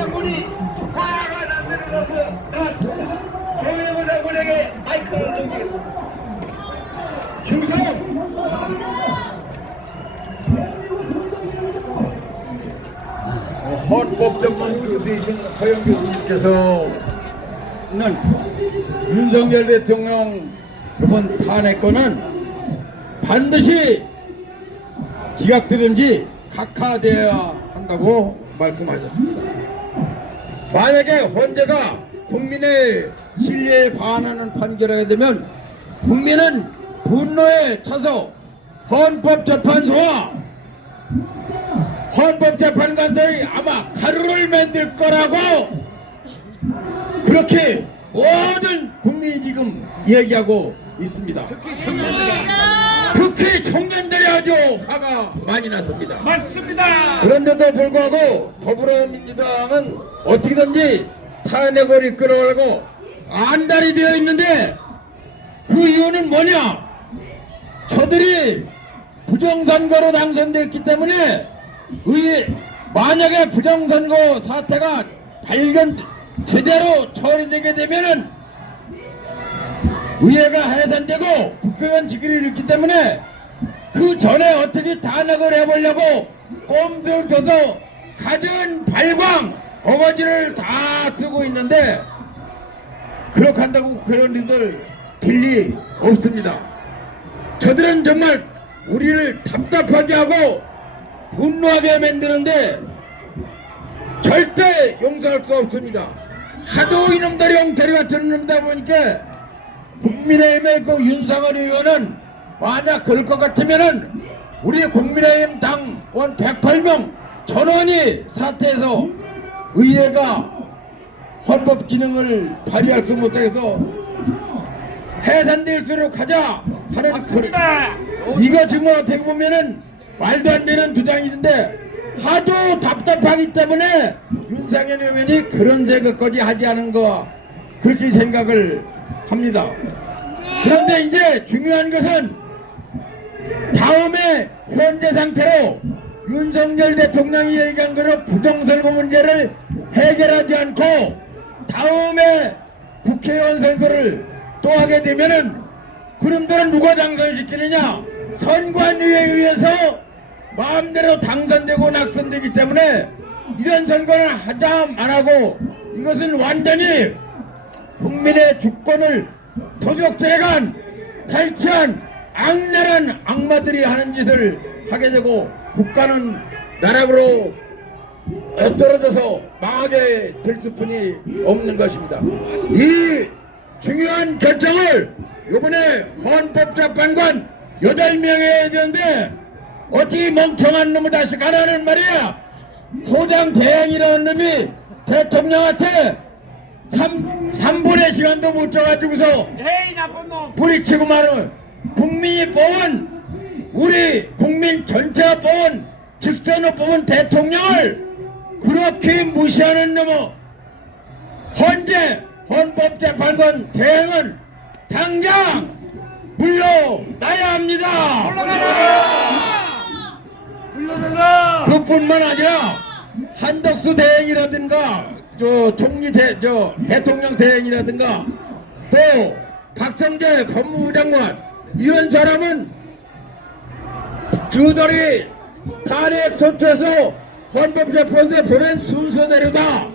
장군이 화가 난다는 것을 조영호 장군에게 마이크를 넘기겠습니다. 충성! 헌법전문 교수이신 허영 교수님께서는 윤석열 대통령 이번 탄핵권은 반드시 기각되든지 각하되어야 한다고 말씀하셨습니다. 만약에 헌재가 국민의 신뢰에 반하는 판결을 하게 되면 국민은 분노에 차서 헌법재판소와 헌법재판관들이 아마 가루를 만들 거라고 그렇게 모든 국민이 지금 얘기하고 있습니다. 특히 청년들이 아주 화가 많이 났습니다. 맞습니다. 그런데도 불구하고 더불어민주당은 어떻게든지 탄핵을 이끌어가려고 안달이 되어 있는데 그 이유는 뭐냐? 저들이 부정선거로 당선됐기 때문에 만약에 부정선거 사태가 제대로 처리되게 되면은 의회가 해산되고 국회의원 직위를 잃기 때문에 그 전에 어떻게 탄핵을 해보려고 꼼수를 둬서 가진 발광 어거지를 다 쓰고 있는데 그렇게 한다고 국회의원들 길리 없습니다. 저들은 정말 우리를 답답하게 하고 분노하게 만드는데 절대 용서할 수 없습니다. 하도 이놈들이 엉터리 같은 놈다 보니까 국민의힘의 그 윤석열 의원은 만약 그럴 것 같으면은 우리 국민의힘 당원 108명 전원이 사퇴해서 의회가 헌법 기능을 발휘할 수 못해서 해산될수록 하자 하는 이거 지금 어떻게 보면은 말도 안 되는 주장인데 하도 답답하기 때문에 윤석열 의원이 그런 생각까지 하지 않은 거 그렇게 생각을 합니다. 그런데 이제 중요한 것은 다음에 현재 상태로 윤석열 대통령이 얘기한 거로 부정선거 문제를 해결하지 않고 다음에 국회의원 선거를 또 하게 되면은 그놈들은 누가 당선시키느냐? 선관위에 의해서 마음대로 당선되고 낙선되기 때문에 이런 선거는 하자 말하고 이것은 완전히 국민의 주권을 도적질해간 탈취한 악랄한 악마들이 하는 짓을 하게 되고 국가는 나락으로 떨어져서 망하게 될 수뿐이 없는 것입니다. 이 중요한 결정을 이번에 헌법재판관 8명이 해야 되는데 어디 멍청한 놈을 다시 가라는 말이야. 소장 대행이라는 놈이 대통령한테 3분의 시간도 못 줘가지고서 부리치고 말은 국민이 뽑은 우리 국민 전체가 뽑은 직선으로 뽑은 대통령을 그렇게 무시하는 놈은 헌법재판관 대행은 당장 물러나야 합니다. 물러나라. 그뿐만 아니라 한덕수 대행이라든가 대통령 대행이라든가 또 박성재 법무부 장관 이런 사람은 주들이 탄핵 소추해서 헌법재판소에 보낸 순서대로다.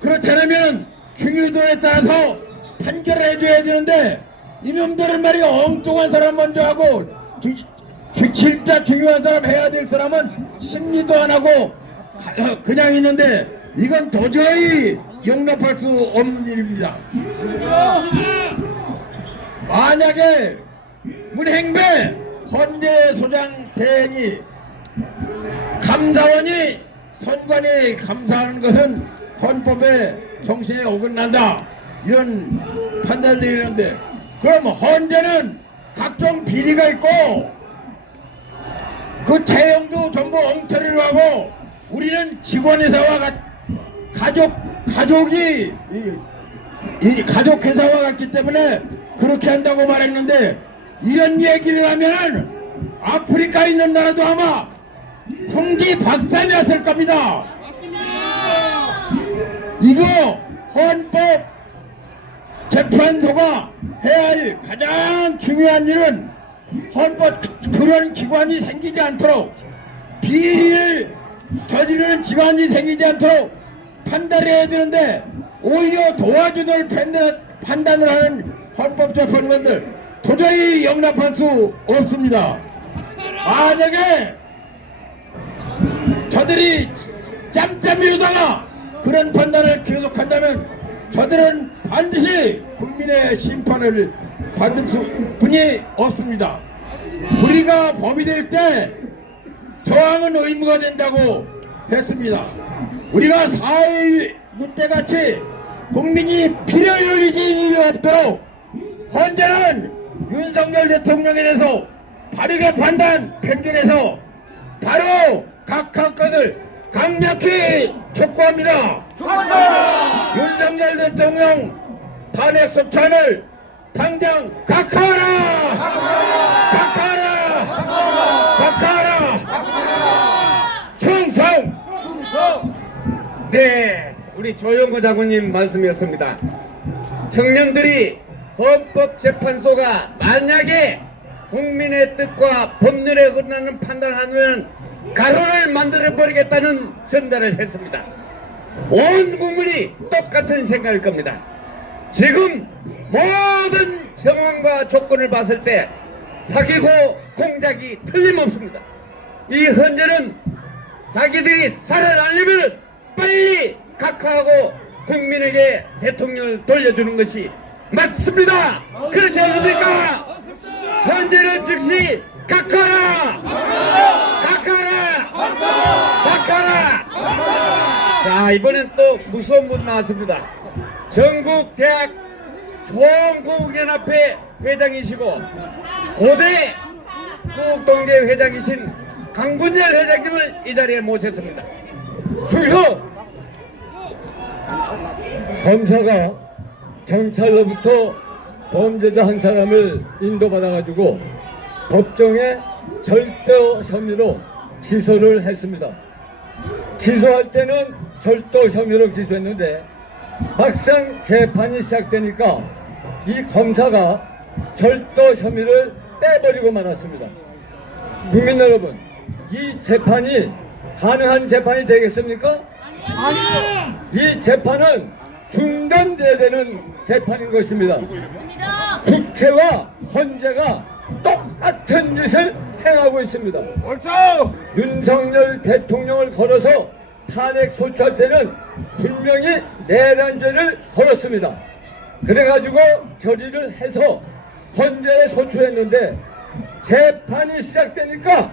그렇지 않으면 중요도에 따라서 판결을 해줘야 되는데 이놈들은 말이야 엉뚱한 사람 먼저 하고 진짜 중요한 사람 해야 될 사람은 심리도 안 하고 그냥 있는데 이건 도저히 용납할 수 없는 일입니다. 만약에 문행배 헌재소장 대행이 감사원이 선관위 감사하는 것은 헌법의 정신에 어긋난다 이런 판단이 있는데 그럼 헌재는 각종 비리가 있고 그 채용도 전부 엉터리로 하고 우리는 직원회사와 가족이 가족 회사와 같기 때문에 그렇게 한다고 말했는데 이런 얘기를 하면은 아프리카에 있는 나라도 아마 흥기 박산이었을 겁니다. 이거 헌법 재판소가 해야 할 가장 중요한 일은 헌법 그런 기관이 생기지 않도록 비리를 저지르는 기관이 생기지 않도록 판단을 해야 되는데 오히려 도와주는 판단을 하는 헌법재판관들 도저히 용납할 수 없습니다. 만약에 저들이 짬짬이로다가 그런 판단을 계속한다면 저들은 반드시 국민의 심판을 받을 수뿐이 없습니다. 불의가 범이 될 때 저항은 의무가 된다고 했습니다. 우리가 4.19 때 같이 국민이 피를 흘리지 일이 없도록 헌재는 윤석열 대통령에 대해서 바르게 판단 편견해서 바로 각하 것을 강력히 촉구합니다. 윤석열 대통령 탄핵 소추안을 당장 각하하라! 각하하라! 각하하라! 충성! 네, 우리 조영구 장군님 말씀이었습니다. 청년들이 헌법재판소가 만약에 국민의 뜻과 법률에 어긋나는 판단을 하면 가로를 만들어버리겠다는 전달을 했습니다. 온 국민이 똑같은 생각일 겁니다. 지금 모든 정황과 조건을 봤을 때 사기고 공작이 틀림없습니다. 이 헌재는 자기들이 살아나려면 빨리 각하하고 국민에게 대통령을 돌려주는 것이 맞습니다. 그렇지 않습니까? 헌재는 즉시 각하라! 각하라! 각하라! 자, 이번엔 또 무서운 분 나왔습니다. 전국 대학 총국연합회 회장이시고 고대 국동계 회장이신 강군열 회장님을 이 자리에 모셨습니다. 그래서 검사가 경찰로부터 범죄자 한 사람을 인도받아가지고 법정에 절도 혐의로 기소를 했습니다. 기소할 때는 절도 혐의로 기소했는데 막상 재판이 시작되니까 이 검사가 절도 혐의를 빼버리고 말았습니다. 국민 여러분, 이 재판이 가능한 재판이 되겠습니까? 아니요. 이 재판은 중단돼야 되는 재판인 것입니다. 국회와 헌재가 똑같은 짓을 행하고 있습니다. 윤석열 대통령을 걸어서 탄핵 소추할 때는 분명히 내란죄를 걸었습니다. 그래가지고 결의를 해서 헌재에 소추했는데 재판이 시작되니까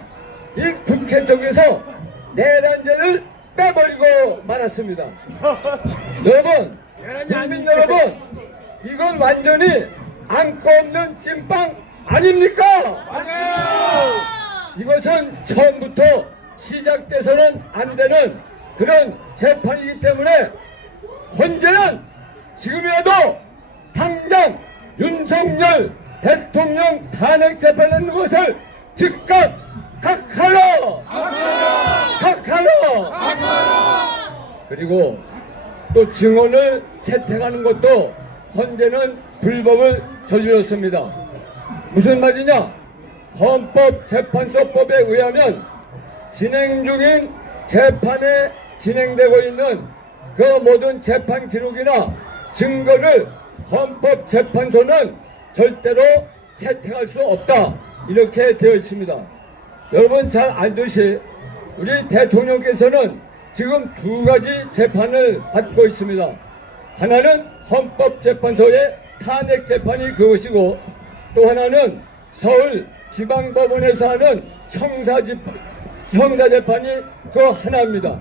이 국회 쪽에서 내란죄를 빼버리고 말았습니다. 여러분, 국민 여러분, 이건 완전히 안고 없는 찐빵 아닙니까? 이것은 처음부터 시작돼서는 안 되는 그런 재판이기 때문에 헌재는 지금이라도 당장 윤석열 대통령 탄핵 재판하는 것을 즉각 각하라! 각하라! 그리고 또 증언을 채택하는 것도 헌재는 불법을 저질렀습니다. 무슨 말이냐? 헌법재판소법에 의하면 진행 중인 재판에 진행되고 있는 그 모든 재판 기록이나 증거를 헌법재판소는 절대로 채택할 수 없다, 이렇게 되어 있습니다. 여러분 잘 알듯이 우리 대통령께서는 지금 두 가지 재판을 받고 있습니다. 하나는 헌법재판소의 탄핵 재판이 그것이고, 또 하나는 서울지방법원에서 하는 형사재판이 그 하나입니다.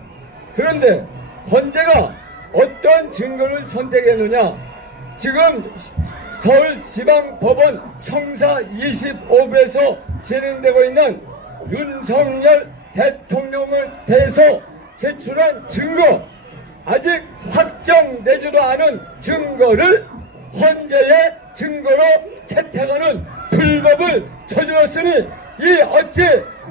그런데 헌재가 어떤 증거를 선택했느냐? 지금 서울지방법원 형사 25부에서 진행되고 있는 윤석열 대통령을 대해서 제출한 증거, 아직 확정되지도 않은 증거를 헌재의 증거로 채택하는 불법을 저질렀으니 이 어찌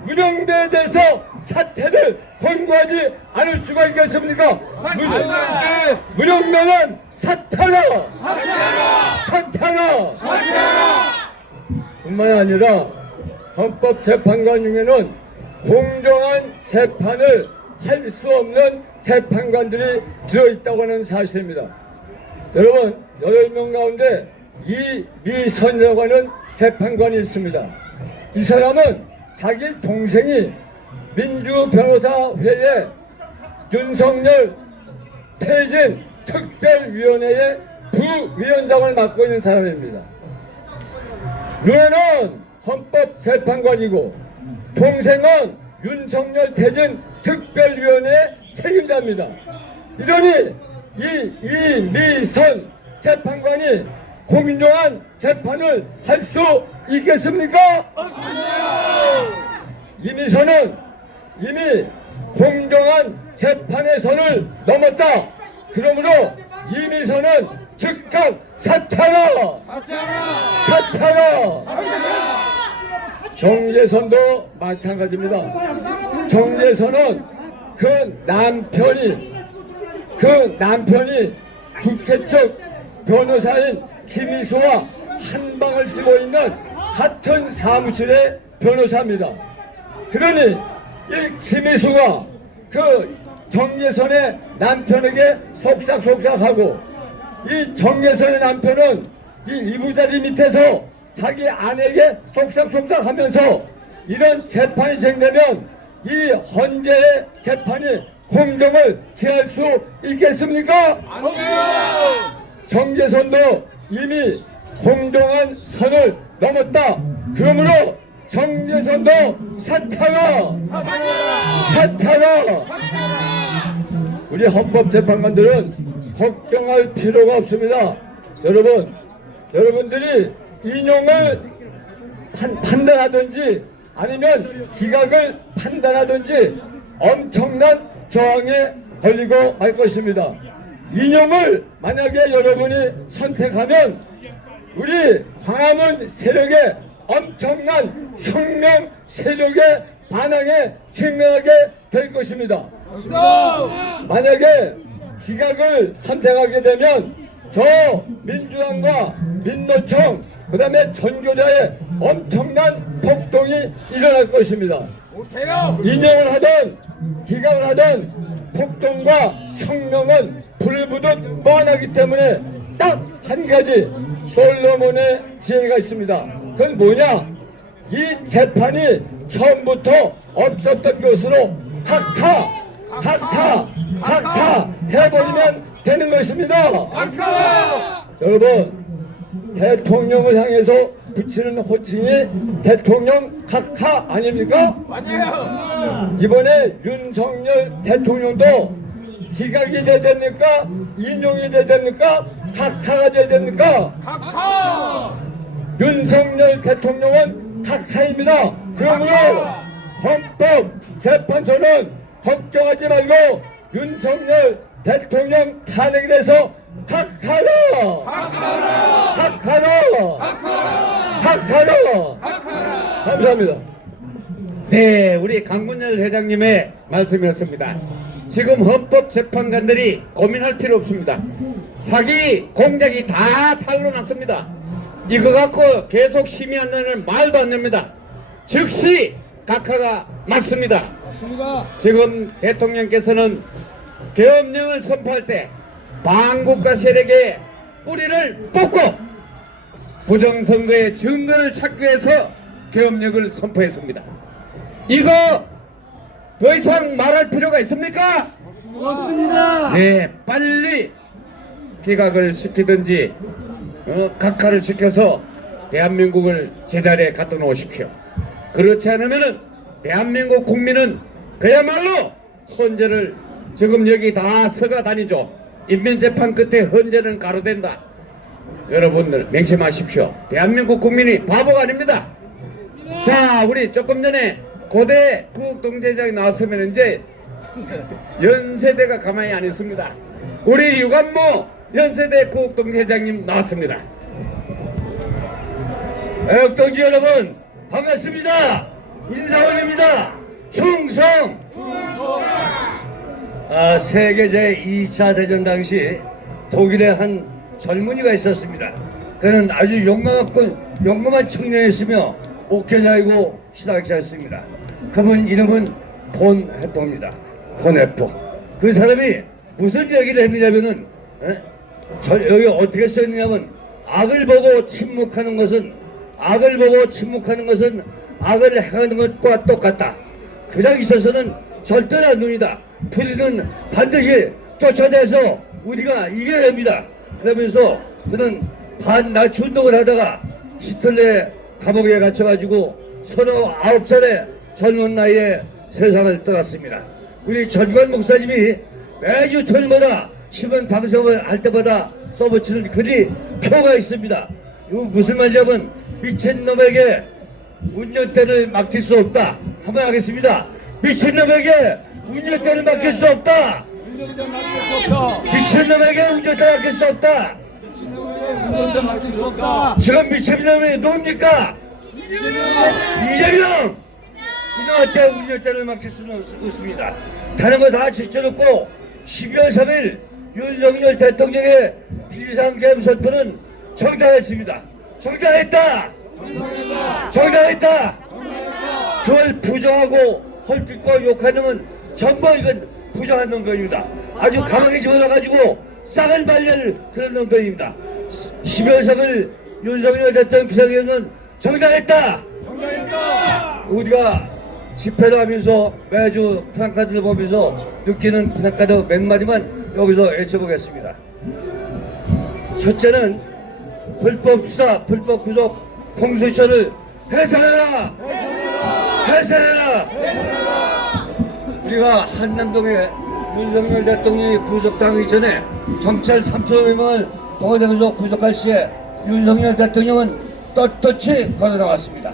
문영배에 대해서 사퇴를 권고하지 않을 수가 있겠습니까? 문영명은 사퇴하라! 사퇴하라! 뿐만 아니라 헌법재판관 중에는 공정한 재판을 할 수 없는 재판관들이 들어있다고 하는 사실입니다. 여러분, 8명 가운데 이미선이라고 하는 재판관이 있습니다. 이 사람은 자기 동생이 민주변호사회의 윤석열 퇴진 특별위원회의 부위원장을 맡고 있는 사람입니다. 누나는 헌법재판관이고 동생은 윤석열 퇴진 특별위원회 책임자입니다. 이러니 이미선 재판관이 공정한 재판을 할 수 있겠습니까? 이미선은 이미 공정한 재판의 선을 넘었다. 그러므로 이미선은 즉각 사퇴하라! 사퇴하라! 정예선도 마찬가지입니다. 정예선은 그 남편이 국제적 변호사인 김희수와 한 방을 쓰고 있는 같은 사무실의 변호사입니다. 그러니 이 김희수가 그 정예선의 남편에게 속삭속삭하고 이 정예선의 남편은 이 이부자리 밑에서 자기 아내에게 속삭속삭하면서 이런 재판이 진행되면 이 헌재의 재판이 공정을 기할 수 있겠습니까? 정예선도 이미 공정한 선을 넘었다. 그러므로 정예선도 사퇴하라! 사퇴하라! 우리 헌법재판관들은 걱정할 필요가 없습니다. 여러분들이 인용을 판단하든지 아니면 기각을 판단하든지 엄청난 저항에 걸리고 말 것입니다. 인용을 만약에 여러분이 선택하면 우리 광화문 세력의 엄청난 혁명 세력의 반항에 직면하게 될 것입니다. 만약에 기각을 선택하게 되면 저 민주당과 민노총 그 다음에 전교자의 엄청난 폭동이 일어날 것입니다. 인용을 하든 기각을 하든 폭동과 혁명은 불부듯 뻔하기 때문에 딱 한 가지 솔로몬의 지혜가 있습니다. 그건 뭐냐? 이 재판이 처음부터 없었던 것으로 각하 해버리면 되는 것입니다. 여러분, 대통령을 향해서 붙이는 호칭이 대통령 각하 아닙니까? 맞아요. 이번에 윤석열 대통령도 기각이 돼야 됩니까? 인용이 돼야 됩니까? 각하가 돼야 됩니까? 각하! 윤석열 대통령은 각하입니다. 그러므로 헌법재판소는 걱정하지 말고 윤석열 대통령 탄핵에 대해서 각하라! 감사합니다. 네, 우리 강문열 회장님의 말씀이었습니다. 지금 헌법재판관들이 고민할 필요 없습니다. 사기 공작이 다 탄로났습니다. 이거 갖고 계속 심의한다는 말도 안 됩니다. 즉시 각하가 맞습니다. 지금 대통령께서는 계엄령을 선포할 때 반국가 세력의 뿌리를 뽑고 부정선거의 증거를 찾기 위해서 계엄령을 선포했습니다. 이거 더 이상 말할 필요가 있습니까? 없습니다. 네, 빨리 기각을 시키든지 각하를 시켜서 대한민국을 제자리에 갖다 놓으십시오. 그렇지 않으면 대한민국 국민은 그야말로 헌재를 지금 여기 다 서가 다니죠. 인민재판 끝에 헌재는 가로된다. 여러분들 맹심하십시오. 대한민국 국민이 바보가 아닙니다. 자, 우리 조금 전에 고대 구국동제장이 나왔으면 이제 연세대가 가만히 안 있습니다. 우리 유관모 연세대 구국동제장님 나왔습니다. 애국동지 여러분 반갑습니다. 인사원입니다. 충성! 세계 제2차 대전 당시 독일의 한 젊은이가 있었습니다. 그는 아주 용감한 청년이었으며 목회자이고 시작자였습니다. 그분 이름은 본 해포입니다. 본 해포. 그 사람이 무슨 얘기를 했느냐면은 여기 어떻게 써있느냐면 악을 보고 침묵하는 것은 악을 행하는 것과 똑같다. 그냥 있어서는 절대로 안 됩니다. 불의는 반드시 쫓아내서 우리가 이겨야 됩니다. 그러면서 그는 반나치 운동을 하다가 히틀러의 감옥에 갇혀가지고 39살의 젊은 나이에 세상을 떠났습니다. 우리 전관 목사님이 매주 토요일마다 신문 방송을 할 때마다 써붙이는 글이 표가 있습니다. 이거 무슨 말이냐면 미친놈에게 운전대를 맡길 수 없다. 한번 하겠습니다. 미친놈에게 운전대를 맡길 수 없다. 미친놈에게 운전대 맡길 수 없다. 지금 미친놈이 누굽니까? 이재명! 이놈한테 운전대를 맡길 수는 없습니다. 다른 거 다 제쳐놓고 12월 3일 윤석열 대통령의 비상계엄 선포는 정당했습니다. 정당했다. 그걸 부정하고 헐뜯고 욕하는 건 전부 이건 부정한 놈들입니다. 아주 강하게 집어넣어가지고 싹을 발릴 그런 놈들입니다. 12월 3일 윤석열 대통령 비상계엄은 정당했다. 우리가 집회를 하면서 매주 플랜카드를 보면서 느끼는 플랜카드 몇 마디만 여기서 외쳐보겠습니다. 첫째는 불법 수사, 불법 구속, 공수처를 해산해라! 우리가 한남동에 윤석열 대통령이 구속당하기 전에 경찰 3,500명을 동원해서 구속할 시에 윤석열 대통령은 떳떳이 걸어나왔습니다.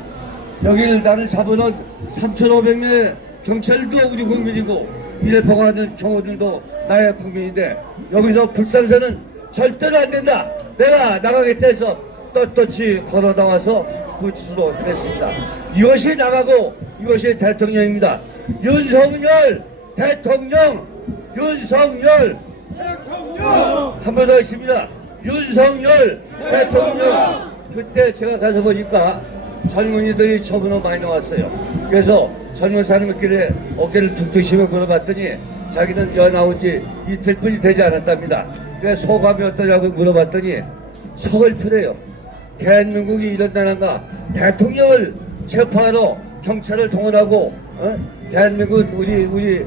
여기를 나를 잡아놓은 3,500명의 경찰도 우리 국민이고 이를 보고하는 경호들도 나의 국민인데 여기서 불상사는 절대로 안 된다. 내가 나가겠다 해서 떳떳이 걸어나와서 구치소로 해냈습니다. 이것이 나가고 이것이 대통령입니다. 윤석열 대통령 한 번 더 있습니다. 윤석열 대통령. 그때 제가 가서 보니까 젊은이들이 저번에 많이 나왔어요. 그래서 젊은 사람들끼리 어깨를 툭툭 치며 물어봤더니 자기는 여 나온 지 이틀뿐이 되지 않았답니다. 그래서 소감이 어떠냐고 물어봤더니 서글프대요. 대한민국이 이런 나라인가. 대통령을 체포하러 경찰을 동원하고 대한민국은 우리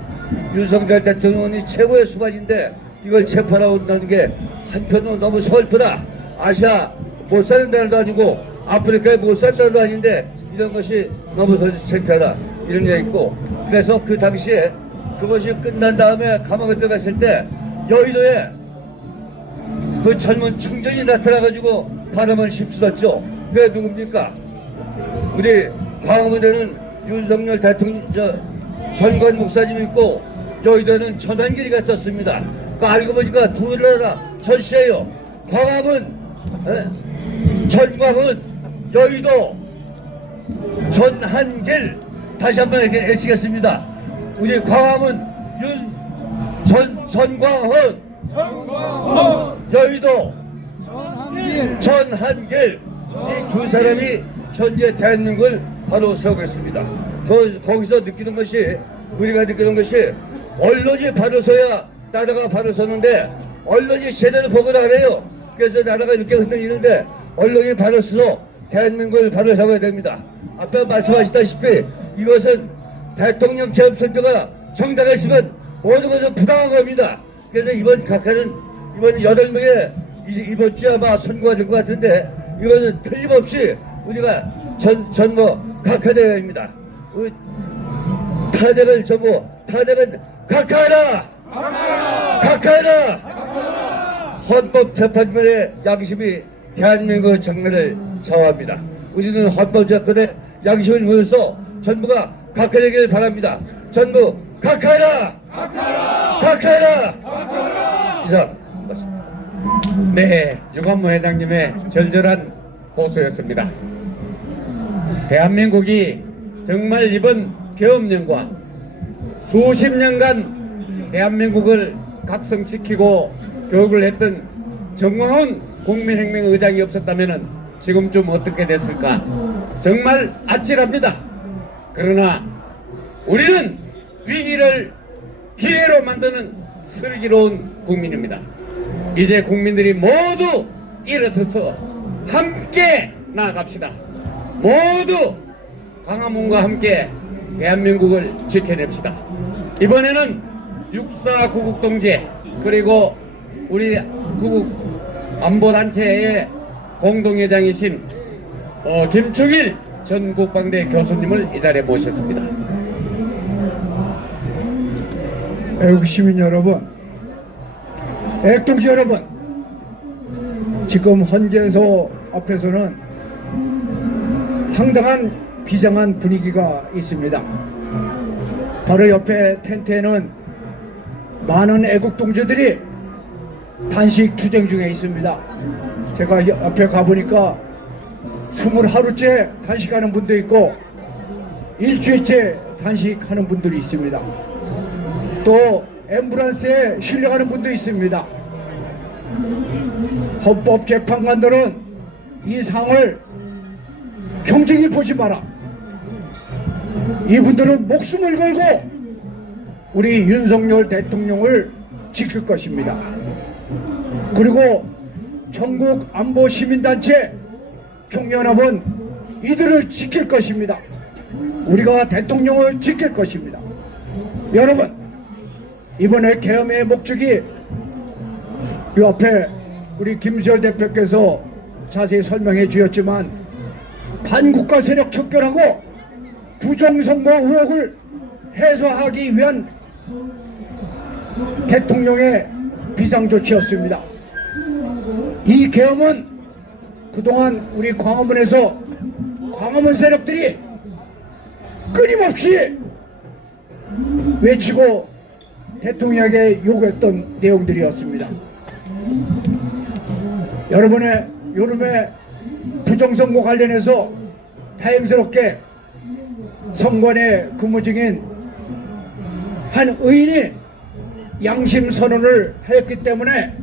윤석열 대통령이 최고의 수반인데 이걸 체포하러 온다는 게 한편으로 너무 서글프다. 아시아 못 사는 나라도 아니고 아프리카에 못 사는 나라도 아닌데 이런 것이 너무 창피하다 이런 얘기 있고, 그래서 그 당시에 그것이 끝난 다음에 감옥에 들어갔을 때 여의도에 그 젊은 청년이 나타나가지고 바람을 휩쓸었죠. 그게 누굽니까? 우리 광화문에는 윤석열 대통령 전관 목사님이 있고 여의도에는 전환길이가 떴습니다. 그 알고 보니까 두 나라 전시예요. 광화문 전광훈, 여의도 전한길. 다시 한번 이렇게 외치겠습니다. 우리 광화문 전광훈, 여의도 전한길. 이 두 사람이 현재 대한민국을 바로 세우고 있습니다. 거기서 느끼는 것이, 우리가 느끼는 것이 언론이 바로 서야 나라가 바로 서는데 언론이 제대로 보고도 안 해요. 그래서 나라가 이렇게 흔들리는데 언론이 바로 서서 대한민국을 바로 세워야 됩니다. 아까 말씀하셨다시피 이것은 대통령 개업 선거가 정당했으면 모든 것은 부당한 겁니다. 그래서 이번 각하는 이번 8명의 이번 주에 아마 선거가 될 것 같은데 이거는 틀림없이 우리가 전부 각하되어야 합니다. 타격은 각하하라! 헌법재판관의 양심이 대한민국 정면을 좌우합니다. 우리는 헌법재판관의 양심을 보여서 전부가 각하되기를 바랍니다. 전부 각하하라! 이상 맞습니다. 네, 유관무 회장님의 절절한 호소였습니다. 대한민국이 정말 이번 계엄령과 수십 년간 대한민국을 각성시키고 교육을 했던 정광훈 국민혁명의장이 없었다면 지금쯤 어떻게 됐을까? 정말 아찔합니다. 그러나 우리는 위기를 기회로 만드는 슬기로운 국민입니다. 이제 국민들이 모두 일어서서 함께 나아갑시다. 모두 광화문과 함께 대한민국을 지켜냅시다. 이번에는 육사 구국동지 그리고 우리 구국 안보단체의 공동회장이신 김충일 전 국방대 교수님을 이 자리에 모셨습니다. 애국 시민 여러분, 애국동지 여러분, 지금 헌재소 앞에서는 상당한 비장한 분위기가 있습니다. 바로 옆에 텐트에는 많은 애국동지들이 단식 투쟁 중에 있습니다. 제가 옆에 가보니까 20하루째 단식하는 분도 있고 일주일째 단식하는 분들이 있습니다. 또 앰뷸런스에 실려가는 분도 있습니다. 헌법재판관들은 이 상을 경쟁히 보지 마라. 이분들은 목숨을 걸고 우리 윤석열 대통령을 지킬 것입니다. 그리고 전국 안보 시민단체 총연합은 이들을 지킬 것입니다. 우리가 대통령을 지킬 것입니다. 여러분, 이번에 계엄의 목적이 이 앞에 우리 김수열 대표께서 자세히 설명해 주셨지만 반국가 세력 척결하고 부정선거 의혹을 해소하기 위한 대통령의 비상조치였습니다. 이 계엄은 그동안 우리 광화문에서 광화문 세력들이 끊임없이 외치고 대통령에게 요구했던 내용들이었습니다. 여러분의 여름에 부정선거 관련해서 다행스럽게 선관에 근무 중인 한 의인이 양심 선언을 하였기 때문에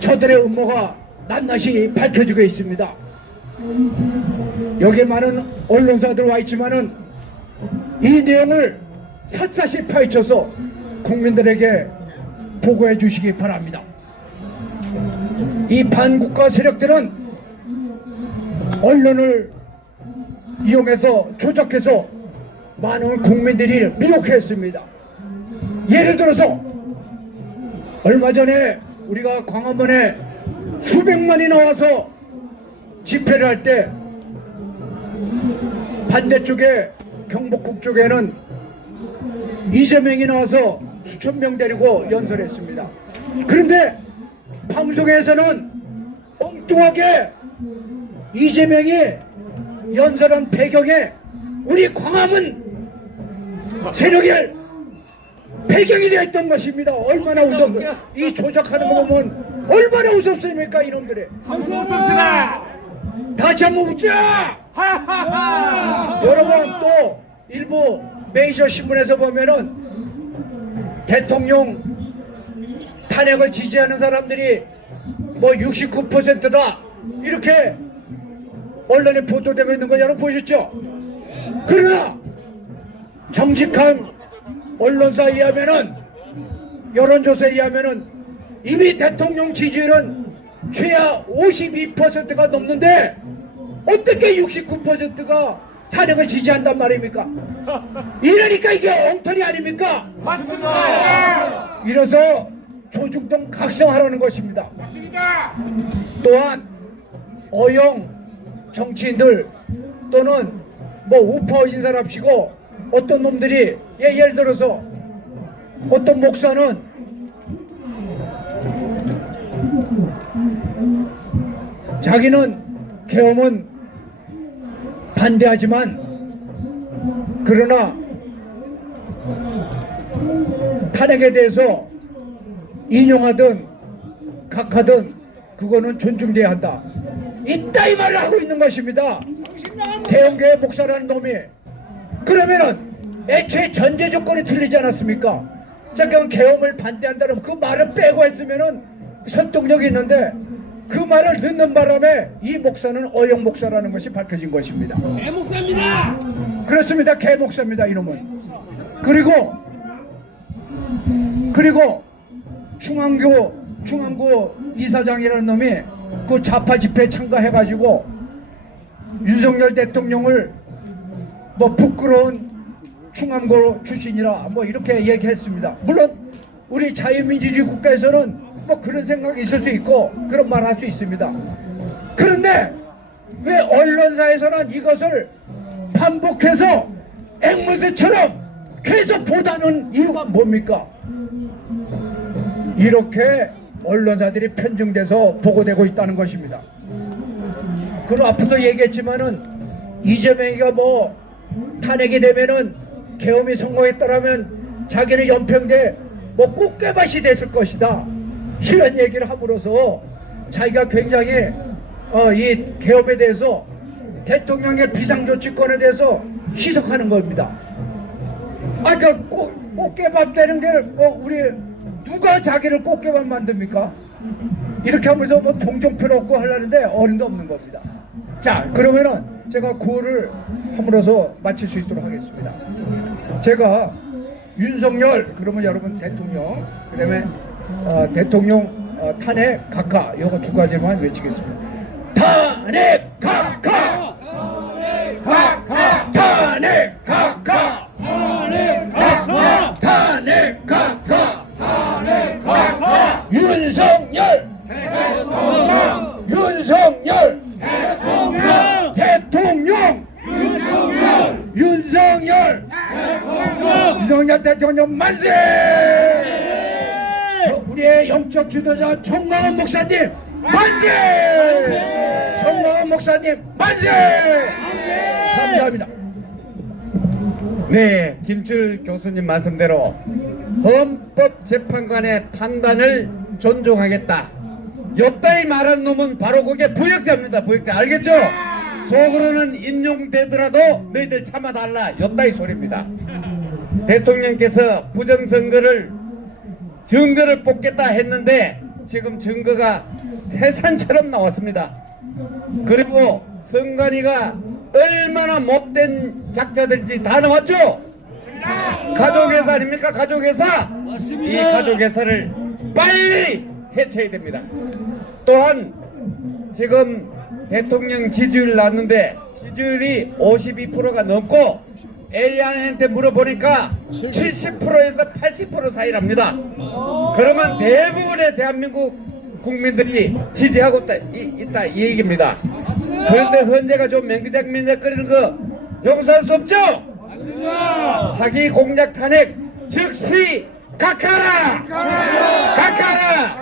저들의 음모가 낱낱이 밝혀지고 있습니다. 여기에 많은 언론사들 와 있지만은 이 내용을 샅샅이 파헤쳐서 국민들에게 보고해 주시기 바랍니다. 이 반국가 세력들은 언론을 이용해서 조작해서 많은 국민들이 미혹했습니다. 예를 들어서 얼마 전에 우리가 광화문에 수백만이 나와서 집회를 할 때 반대쪽에 경복궁 쪽에는 이재명이 나와서 수천 명 데리고 연설했습니다. 그런데 방송에서는 엉뚱하게 이재명이 연설한 배경에 우리 광화문 세력이 배경이 되어 있던 것입니다. 얼마나 우습습니까? 이 조작하는 거 보면 얼마나 우습습니까 이놈들이. 다시 한번 웃자. 여러분, 또 일부 메이저 신문에서 보면은 대통령 탄핵을 지지하는 사람들이 뭐 69%다 이렇게 언론에 보도되고 있는 거 여러분 보셨죠? 그러나 정직한 언론사에 의하면은, 여론조사에 의하면은 이미 대통령 지지율은 최하 52%가 넘는데 어떻게 69%가 탄핵을 지지한단 말입니까? 이러니까 이게 엉터리 아닙니까? 맞습니다. 이래서 조중동 각성하라는 것입니다. 맞습니다. 또한 어용 정치인들 또는 뭐 우파 인사랍시고 어떤 놈들이 예를 들어서 어떤 목사는 자기는 계엄은 반대하지만 그러나 탄핵에 대해서 인용하든 각하든 그거는 존중돼야 한다. 이따위 말을 하고 있는 것입니다. 대형교회 목사라는 놈이. 그러면은 애초에 전제 조건이 틀리지 않았습니까? 잠깐 계엄을 반대한다는 그 말을 빼고 했으면은 설득력이 있는데 그 말을 넣는 바람에 이 목사는 어영 목사라는 것이 밝혀진 것입니다. 개 목사입니다. 그렇습니다. 개 목사입니다. 이놈은. 그리고 중앙구 이사장이라는 놈이 그 좌파 집회에 참가해가지고 윤석열 대통령을 뭐 부끄러운 충암고 출신이라 뭐 이렇게 얘기했습니다. 물론 우리 자유민주주의 국가에서는 뭐 그런 생각이 있을 수 있고 그런 말 할 수 있습니다. 그런데 왜 언론사에서는 이것을 반복해서 앵무새처럼 계속 보다는 이유가 뭡니까? 이렇게 언론사들이 편중돼서 보고되고 있다는 것입니다. 그리고 앞서도 얘기했지만은 이재명이가 뭐 탄핵이 되면은 계엄이 성공했다라면 자기는 연평대 뭐 꽃게밭이 됐을 것이다, 이런 얘기를 함으로써 자기가 굉장히 이 계엄에 대해서 대통령의 비상조치권에 대해서 희석하는 겁니다. 그러니까 꽃게밥 되는 게 우리 누가 자기를 꽃게밥 만듭니까? 이렇게 하면서 뭐 동정표를 얻고 하려는데 어림도 없는 겁니다. 자, 그러면은 제가 구호를 함으로써 마칠 수 있도록 하겠습니다. 제가 윤석열, 그러면 여러분 대통령, 그 다음에 대통령 탄핵 각하, 요거 두 가지만 외치겠습니다. 탄핵 각하! 탄핵 각하! 탄핵 각하! 윤석열! 윤석열! 대통령! 윤석열! 윤석열 대통령 만세! 우리의 영적 주도자 정광훈 목사님 만세! 정광훈 목사님 만세! 감사합니다. 네, 김출 교수님 말씀대로 헌법재판관의 판단을 존중하겠다. 옆다리 말한 놈은 바로 그게 부역자입니다. 부역자, 알겠죠? 속으로는 인용되더라도 너희들 참아달라, 옆다리 소리입니다. 대통령께서 부정선거를 증거를 뽑겠다 했는데 지금 증거가 태산처럼 나왔습니다. 그리고 선관위가 얼마나 못된 작자들인지 다 나왔죠? 가족회사 아닙니까? 가족회사! 이 가족회사를 빨리 해체해야 됩니다. 또한 지금 대통령 지지율 났는데 지지율이 52%가 넘고 AI한테 물어보니까 70%에서 80% 사이랍니다. 그러면 대부분의 대한민국 국민들이 지지하고 있다 이 얘기입니다. 그런데 헌재가 좀 맹기작민작거리는 거 용서할 수 없죠? 사기 공작 탄핵 즉시 각하라! 각하라!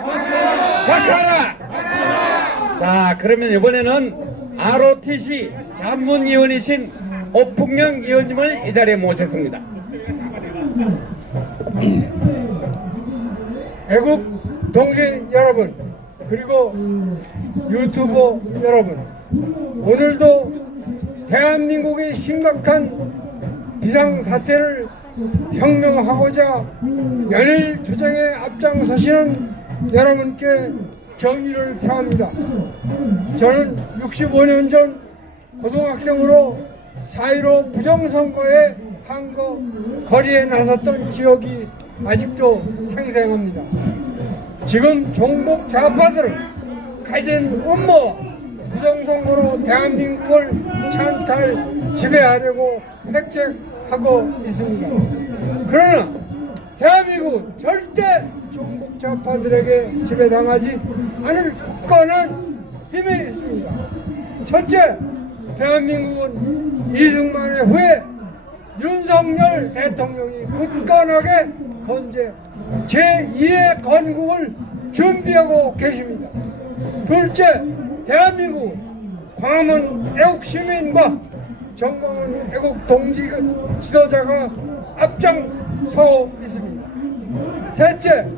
각하라! 자, 그러면 이번에는 ROTC 자문위원이신 오풍영 위원님을 이 자리에 모셨습니다. 애국 동지 여러분, 그리고 유튜버 여러분, 오늘도 대한민국의 심각한 비상사태를 혁명하고자 연일 투쟁에 앞장서시는 여러분께 경의를 표합니다. 저는 65년 전 고등학생으로 4.15 부정선거에 한거 거리에 나섰던 기억이 아직도 생생합니다. 지금 종북 좌파들은 가진 음모와 부정선거로 대한민국을 찬탈 지배하려고 획책하고 있습니다. 그러나 대한민국은 절대 종북 좌파들에게 지배당하지 않을 굳건한 힘이 있습니다. 첫째, 대한민국은 이승만의 후에 윤석열 대통령이 굳건하게 건재 제2의 건국을 준비하고 계십니다. 둘째, 대한민국은 광화문 애국 시민과 정광훈 애국 동지 지도자가 앞장서고 있습니다. 셋째,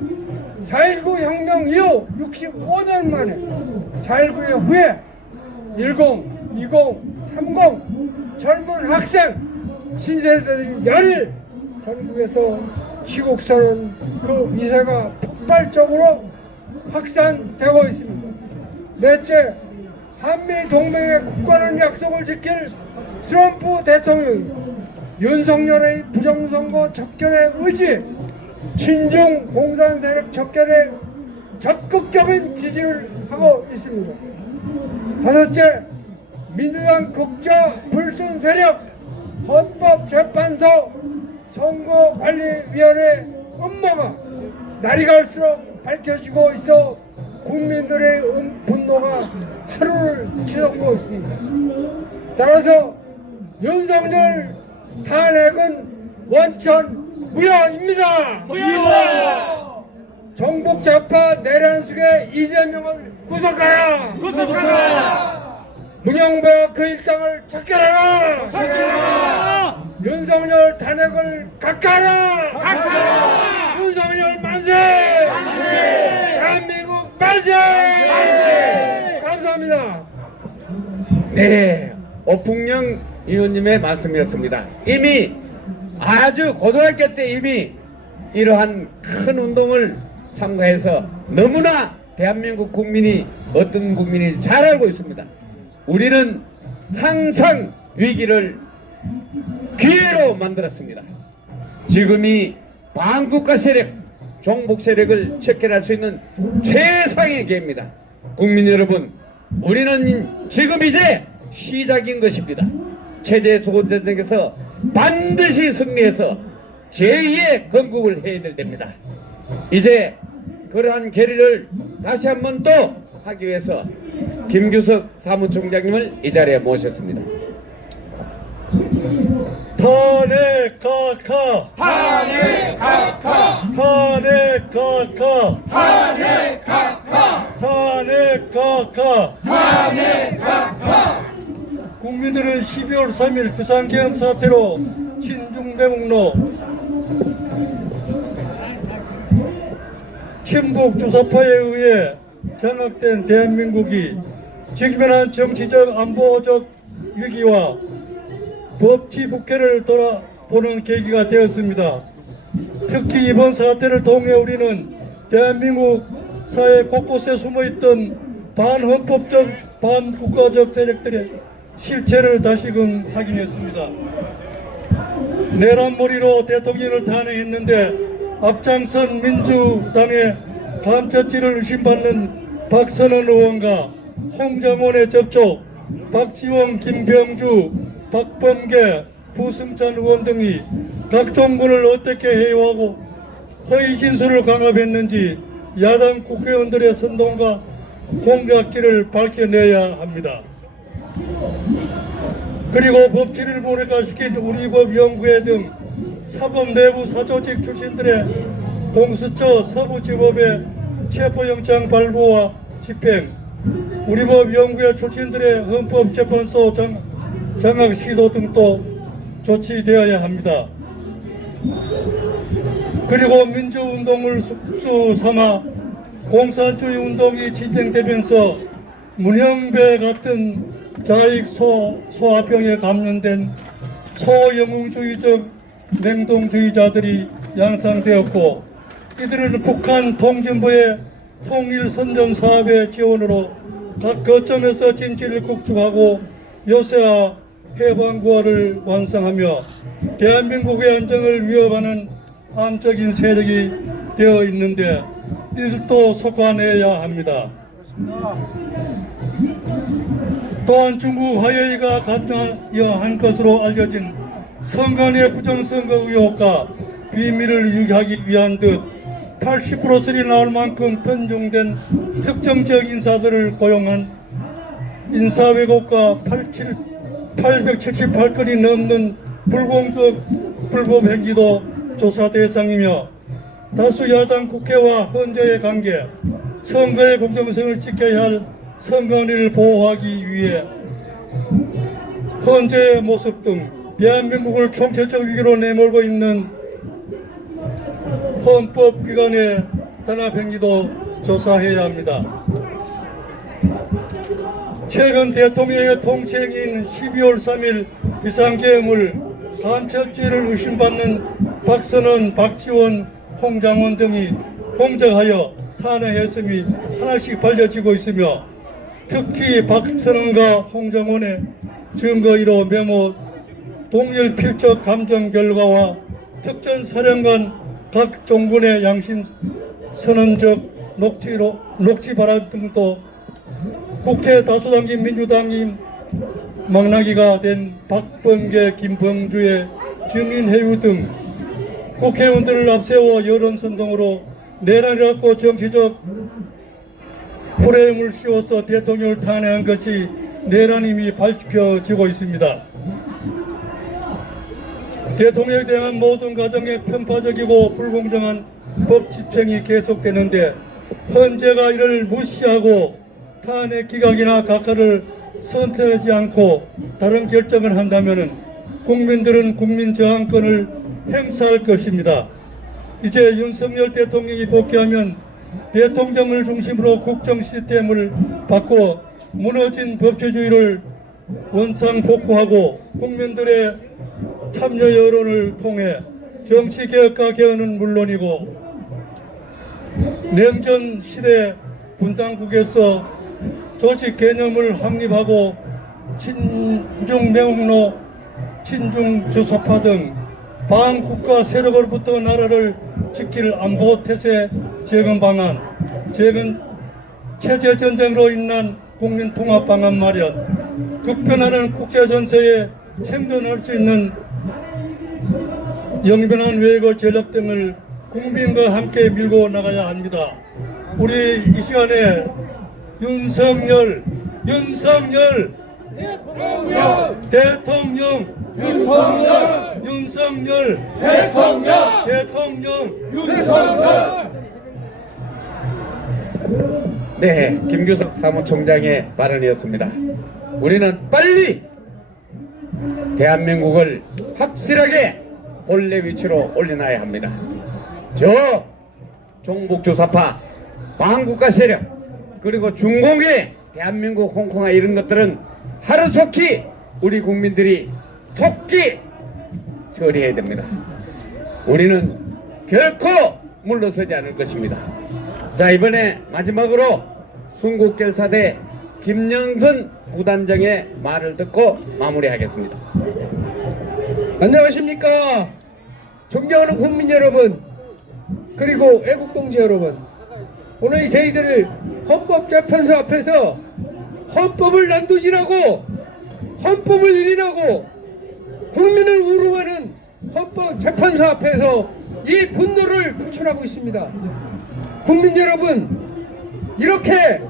4.19 혁명 이후 65년 만에 4.19의 후에 10, 20, 30 젊은 학생 신세대들이 연일 전국에서 시국선언 그 미세가 폭발적으로 확산되고 있습니다. 넷째, 한미 동맹의 굳건한 약속을 지킬 트럼프 대통령이 윤석열의 부정선거 척결의 의지, 친중 공산 세력 척결에 적극적인 지지를 하고 있습니다. 다섯째, 민주당 극좌 불순 세력 헌법재판소 선거관리위원회 음모가 날이 갈수록 밝혀지고 있어 국민들의 분노가 하루를 치닫고 있습니다. 따라서 윤석열 탄핵은 원천 무효입니다. 정복 좌파 내란숙의 이재명을 구속하라. 문영배 그 일당을 척결하라. 윤석열 탄핵을 각하라. 윤석열 만세. 대한민국 만세. 감사합니다. 네, 오풍영 의원님의 말씀이었습니다. 이미 아주 고등학교 때 이미 이러한 큰 운동을 참가해서 너무나 대한민국 국민이 어떤 국민인지 잘 알고 있습니다. 우리는 항상 위기를 기회로 만들었습니다. 지금이 반국가 세력, 종북 세력을 척결할 수 있는 최상의 기회입니다. 국민 여러분, 우리는 지금 이제 시작인 것입니다. 체제 수호 전쟁에서 반드시 승리해서 제2의 건국을 해야 될 때입니다. 이제 그러한 계리를 다시 한번 또 하기 위해서 김규석 사무총장님을 이 자리에 모셨습니다. 탄핵 각하, 탄핵 각하, 탄핵 각하, 탄핵 각하, 탄핵 각하, 탄핵 각하. 국민들은 12월 3일 비상계엄 사태로 친중매국노 친북 주사파에 의해 장악된 대한민국이 직면한 정치적 안보적 위기와 법치 국회를 돌아보는 계기가 되었습니다. 특히 이번 사태를 통해 우리는 대한민국 사회 곳곳에 숨어있던 반헌법적 반국가적 세력들의 실체를 다시금 확인했습니다. 내란몰이로 대통령을 탄핵했는데 앞장선 민주당의 감처질을 의심받는 박선원 의원과 홍장원의 접촉, 박지원, 김병주, 박범계, 부승찬 의원 등이 각 정권을 어떻게 해요하고 허위 진술을 강압했는지 야당 국회의원들의 선동과 공작기를 밝혀내야 합니다. 그리고 법치를 무력화시킨 우리법연구회 등 사법 내부 사조직 출신들의 공수처 사부지법의 체포영장 발부와 집행, 우리법연구회 출신들의 헌법재판소 장악 시도 등도 조치되어야 합니다. 그리고 민주운동을 숙주 삼아 공산주의 운동이 진행되면서 문형배 같은 자익 소화병에 감염된 소영웅주의적 냉동주의자들이 양상되었고, 이들은 북한 통진부의 통일선전사업의 지원으로 각 거점에서 진지를 구축하고 요새화 해방구화를 완성하며 대한민국의 안정을 위협하는 암적인 세력이 되어 있는데 이들도 속아내야 합니다. 또한 중국 화웨이가 관여한 것으로 알려진 선관위 부정선거 의혹과 비밀을 유기하기 위한 듯 80%이 나올 만큼 편중된 특정 지역 인사들을 고용한 인사 왜곡과 878건이 넘는 불공적 불법 행위도 조사 대상이며, 다수 야당 국회와 헌재의 관계, 선거의 공정성을 지켜야 할 선관위를 보호하기 위해 헌재의 모습 등 대한민국을 총체적 위기로 내몰고 있는 헌법기관의 단합 행위도 조사해야 합니다. 최근 대통령의 통치행위인 12월 3일 비상계엄을 간첩죄를 의심받는 박선원, 박지원, 홍장원 등이 공작하여 탄핵했음이 하나씩 밝혀지고 있으며 특히 박선원과 홍장원의 증거이로 메모 동일 필적 감정 결과와 특전 사령관 각 종군의 양심 선언적 녹취 발언 등도 국회 다수당기 민주당이 망나기가 된 박범계, 김범주의 증인회유 등 국회의원들을 앞세워 여론선동으로 내란이라고 정치적 프레임을 씌워서 대통령을 탄핵한 것이 내란임이 밝혀지고 있습니다. 대통령에 대한 모든 과정에 편파적이고 불공정한 법 집행이 계속되는데 헌재가 이를 무시하고 탄핵 기각이나 각하를 선택하지 않고 다른 결정을 한다면 국민들은 국민 저항권을 행사할 것입니다. 이제 윤석열 대통령이 복귀하면 대통령을 중심으로 국정 시스템을 바꿔 무너진 법치주의를 원상복구하고 국민들의 참여 여론을 통해 정치개혁과 개헌은 물론이고 냉전 시대 분당국에서 조직 개념을 확립하고 친중 매국노, 친중 주사파 등 반국가 세력으로부터 나라를 지킬 안보 태세 재건 방안, 체제 전쟁으로 인한 국민 통합 방안 마련, 급변하는 국제 전세에 생존할 수 있는 영변한 외교 전략 등을 국민과 함께 밀고 나가야 합니다. 우리 이 시간에 윤석열 대통령 윤석열 대통령 네, 김규석 사무총장의 발언이었습니다. 우리는 빨리 대한민국을 확실하게 본래 위치로 올려놔야 합니다. 저 종북주사파, 반국가 세력, 그리고 중공의 대한민국 홍콩아 이런 것들은 하루속히 우리 국민들이 속기 처리해야 됩니다. 우리는 결코 물러서지 않을 것입니다. 자, 이번에 마지막으로 순국결사대 김영선 부단장의 말을 듣고 마무리하겠습니다. 안녕하십니까. 존경하는 국민 여러분, 그리고 애국동지 여러분, 오늘 저희들을 헌법재판소 앞에서 헌법을 난도질하고 헌법을 유린하고 국민을 우롱하는 헌법재판소 앞에서 이 분노를 표출하고 있습니다. 국민 여러분, 이렇게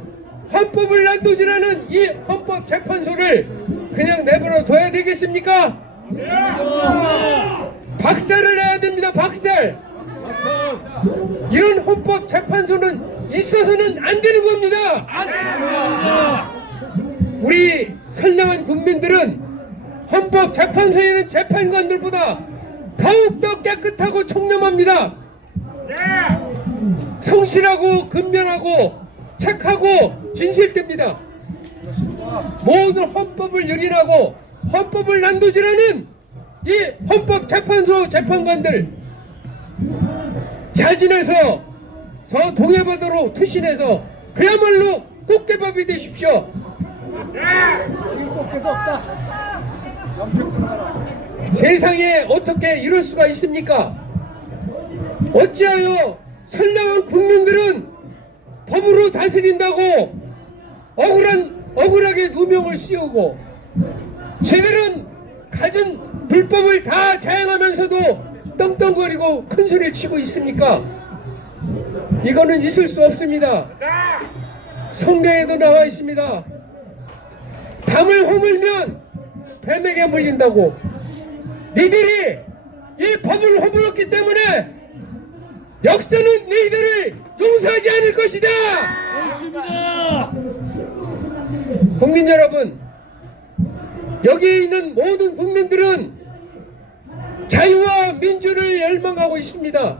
헌법을 난도질하는 이 헌법재판소를 그냥 내버려 둬야 되겠습니까? 박살을 내야 됩니다. 박살. 이런 헌법재판소는 있어서는 안 되는 겁니다. 우리 선량한 국민들은 헌법재판소에 있는 재판관들보다 더욱더 깨끗하고 청렴합니다. 성실하고 근면하고 착하고 진실됩니다. 모든 헌법을 유린하고 헌법을 난도질하는 이 헌법재판소 재판관들 자진해서 저 동해바다로 투신해서 그야말로 꽃게밥이 되십시오. 세상에 어떻게 이럴 수가 있습니까? 어찌하여 선량한 국민들은 법으로 다스린다고 억울하게 누명을 씌우고 저들은 가진 불법을 다 자행하면서도 떵떵거리고 큰 소리를 치고 있습니까? 이거는 있을 수 없습니다. 성경에도 나와 있습니다. 담을 허물면 뱀에게 물린다고. 니들이 이 법을 허물었기 때문에 역사는 너희들을 용서하지 않을 것이다. 국민 여러분, 여기 있는 모든 국민들은 자유와 민주를 열망하고 있습니다.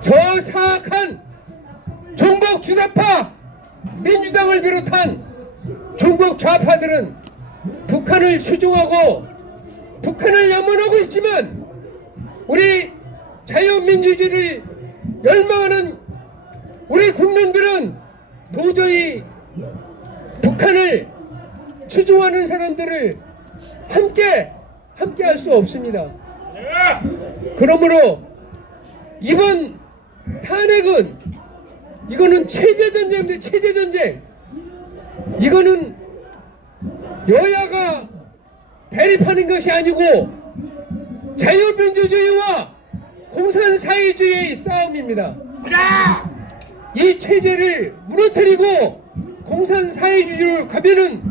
저 사악한 종북 주사파 민주당을 비롯한 종북 좌파들은 북한을 추종하고 북한을 염원하고 있지만 우리 자유민주주의를 열망하는 우리 국민들은 도저히 북한을 추종하는 사람들을 함께 할 수 없습니다. 그러므로 이번 탄핵은 이거는 체제전쟁인데 체제전쟁. 이거는 여야가 대립하는 것이 아니고 자유민주주의와 공산사회주의의 싸움입니다. 이 체제를 무너뜨리고 공산사회주의로 가면은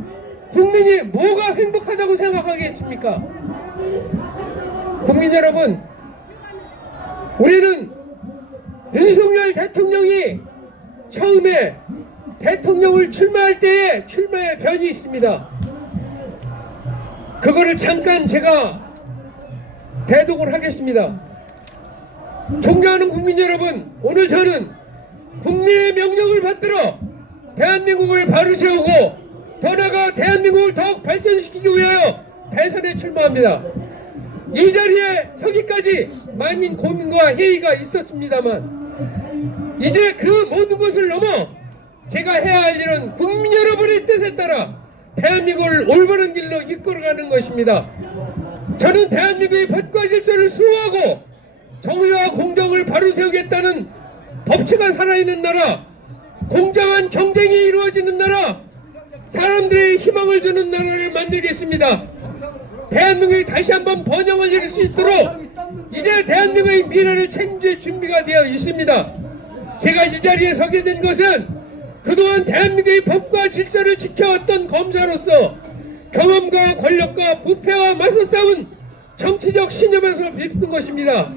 국민이 뭐가 행복하다고 생각하겠습니까? 국민 여러분, 우리는 윤석열 대통령이 처음에 대통령을 출마할 때에 출마의 변이 있습니다. 그거를 잠깐 제가 대독을 하겠습니다. 존경하는 국민 여러분, 오늘 저는 국민의 명령을 받들어 대한민국을 바로 세우고 더 나아가 대한민국을 더욱 발전시키기 위하여 대선에 출마합니다. 이 자리에 서기까지 많은 고민과 회의가 있었습니다만 이제 그 모든 것을 넘어 제가 해야 할 일은 국민 여러분의 뜻에 따라 대한민국을 올바른 길로 이끌어가는 것입니다. 저는 대한민국의 법과 질서를 수호하고 정의와 공정을 바로 세우겠다는 법치가 살아있는 나라, 공정한 경쟁이 이루어지는 나라, 사람들의 희망을 주는 나라를 만들겠습니다. 대한민국이 다시 한번 번영을 이룰 수 있도록 이제 대한민국의 미래를 책임질 준비가 되어 있습니다. 제가 이 자리에 서게 된 것은 그동안 대한민국의 법과 질서를 지켜왔던 검사로서 경험과 권력과 부패와 맞서 싸운 정치적 신념에서 비롯된 것입니다.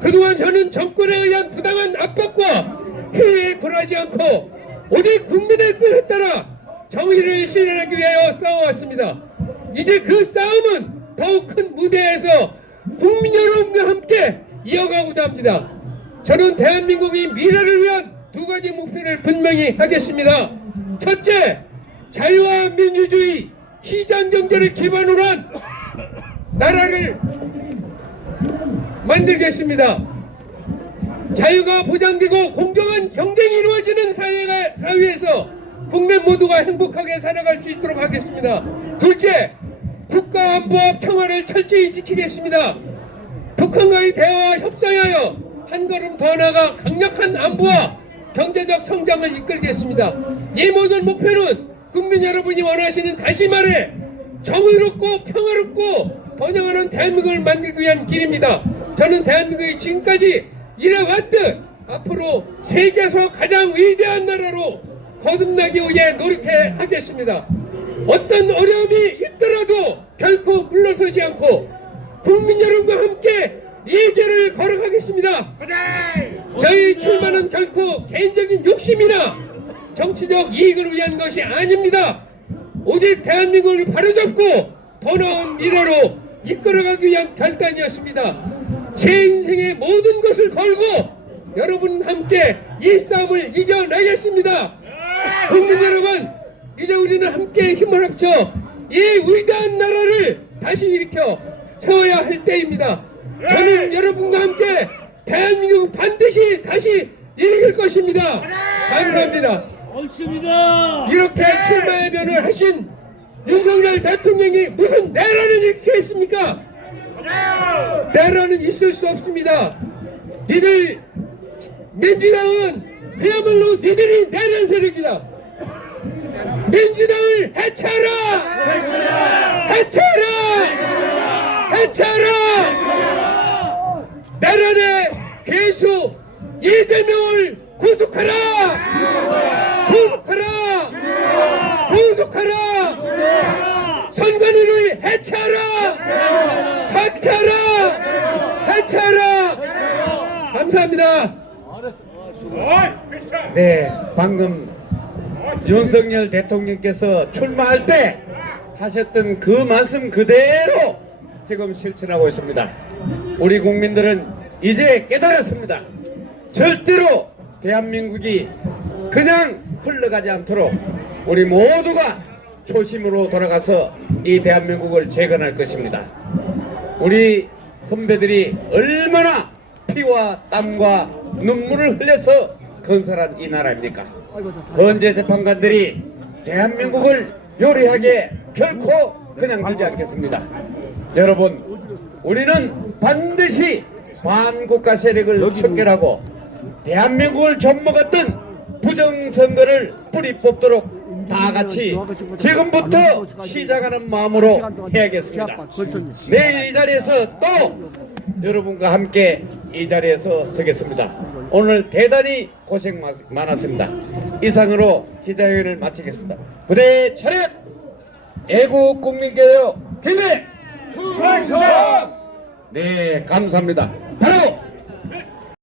그동안 저는 정권에 의한 부당한 압박과 해외에 굴하지 않고 오직 국민의 뜻에 따라 정의를 실현하기 위하여 싸워왔습니다. 이제 그 싸움은 더욱 큰 무대에서 국민 여러분과 함께 이어가고자 합니다. 저는 대한민국의 미래를 위한 두 가지 목표를 분명히 하겠습니다. 첫째, 자유와 민주주의, 시장경제를 기반으로 한 나라를 만들겠습니다. 자유가 보장되고 공정한 경쟁이 이루어지는 사회에서 국민 모두가 행복하게 살아갈 수 있도록 하겠습니다. 둘째, 국가 안보와 평화를 철저히 지키겠습니다. 북한과의 대화와 협상하여 한 걸음 더 나아가 강력한 안보와 경제적 성장을 이끌겠습니다. 이 모든 목표는 국민 여러분이 원하시는, 다시 말해 정의롭고 평화롭고 번영하는 대한민국을 만들기 위한 길입니다. 저는 대한민국이 지금까지 이래왔듯 앞으로 세계에서 가장 위대한 나라로 거듭나기 위해 노력해 하겠습니다. 어떤 어려움이 있더라도 결코 물러서지 않고 국민 여러분과 함께 이 길을 걸어가겠습니다. 저희 출마는 결코 개인적인 욕심이나 정치적 이익을 위한 것이 아닙니다. 오직 대한민국을 바로잡고 더 나은 미래로 이끌어가기 위한 결단이었습니다. 제 인생의 모든 것을 걸고 여러분 함께 이 싸움을 이겨내겠습니다. 국민 여러분, 이제 우리는 함께 힘을 합쳐 이 위대한 나라를 다시 일으켜 세워야 할 때입니다. 저는 여러분과 함께 대한민국 반드시 다시 일으킬 것입니다. 감사합니다. 이렇게 출마의 변을 하신 윤석열 대통령이 무슨 내란을 일으키겠습니까? 내란은 있을 수 없습니다. 니들 민주당은 그야말로 니들이 내란 세력이다. 민주당을 해체하라! 해체하라! 내란의 괴수 이재명을 구속하라! 선관위를 해체하라! 해체하라! 감사합니다. 네, 방금 윤석열 대통령께서 출마할 때 하셨던 그 말씀 그대로 지금 실천하고 있습니다. 우리 국민들은 이제 깨달았습니다. 절대로 대한민국이 그냥 흘러가지 않도록 우리 모두가 초심으로 돌아가서 이 대한민국을 재건할 것입니다. 우리 선배들이 얼마나 피와 땀과 눈물을 흘려서 건설한 이 나라입니까? 헌재 재판관들이 대한민국을 요리하게 결코 그냥 두지 않겠습니다. 여러분, 우리는 반드시 반국가 세력을 척결하고 대한민국을 좀먹었던 부정선거를 뿌리 뽑도록 다 같이 지금부터 시작하는 마음으로 해야겠습니다. 내일 이 자리에서 또 여러분과 함께 이 자리에서 서겠습니다. 오늘 대단히 고생 많았습니다. 이상으로 기자회견을 마치겠습니다. 부대 차렷! 애국 국민개혁 경례! 네, 감사합니다. 바로